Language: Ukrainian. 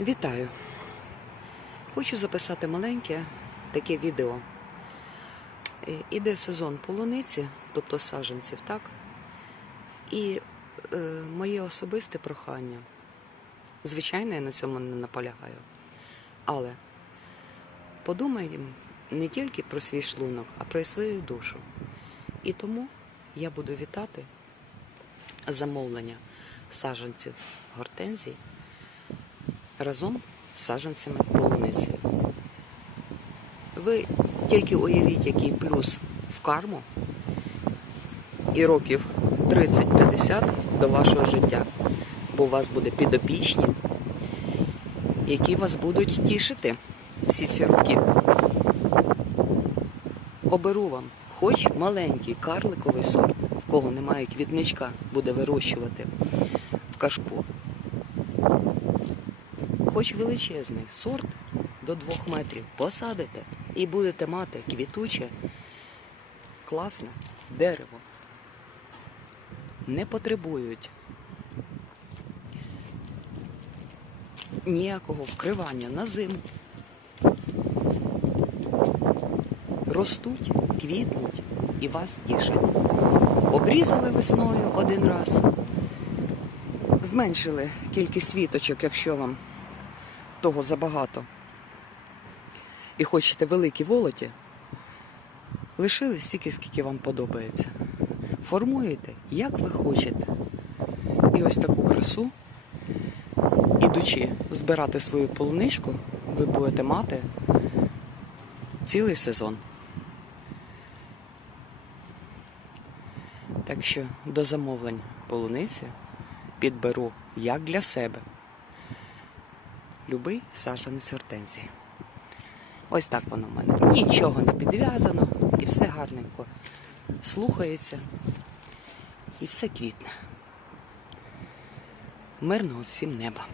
Вітаю! Хочу записати маленьке таке відео. Е, Іде сезон полуниці, тобто саджанців, так? І е, моє особисте прохання. Звичайно, я на цьому не наполягаю. Але подумаємо не тільки про свій шлунок, а про свою душу. І тому я буду вітати замовлення саджанців гортензій разом з саджанцями полуниці. Ви тільки уявіть, який плюс в карму і років 30-50 до вашого життя, бо у вас буде підопічні, які вас будуть тішити всі ці роки. Оберу вам хоч маленький карликовий сорт, в кого немає квітничка, буде вирощувати в кашпо хоч величезний сорт до двох метрів посадите і будете мати квітуче, класне дерево. Не потребують ніякого вкривання на зиму. Ростуть, квітнуть і вас тішать. Обрізали весною один раз, зменшили кількість віточок, якщо вам того забагато. І хочете великі волоті, лишили стільки, скільки вам подобається. Формуєте, як ви хочете. І ось таку красу, ідучи збирати свою полуничку, ви будете мати цілий сезон. Так що до замовлень полуниці підберу як для себе. Любий саджанець гортензії. Ось так воно в мене. Нічого не підв'язано і все гарненько слухається. І все квітне. Мирного всім неба.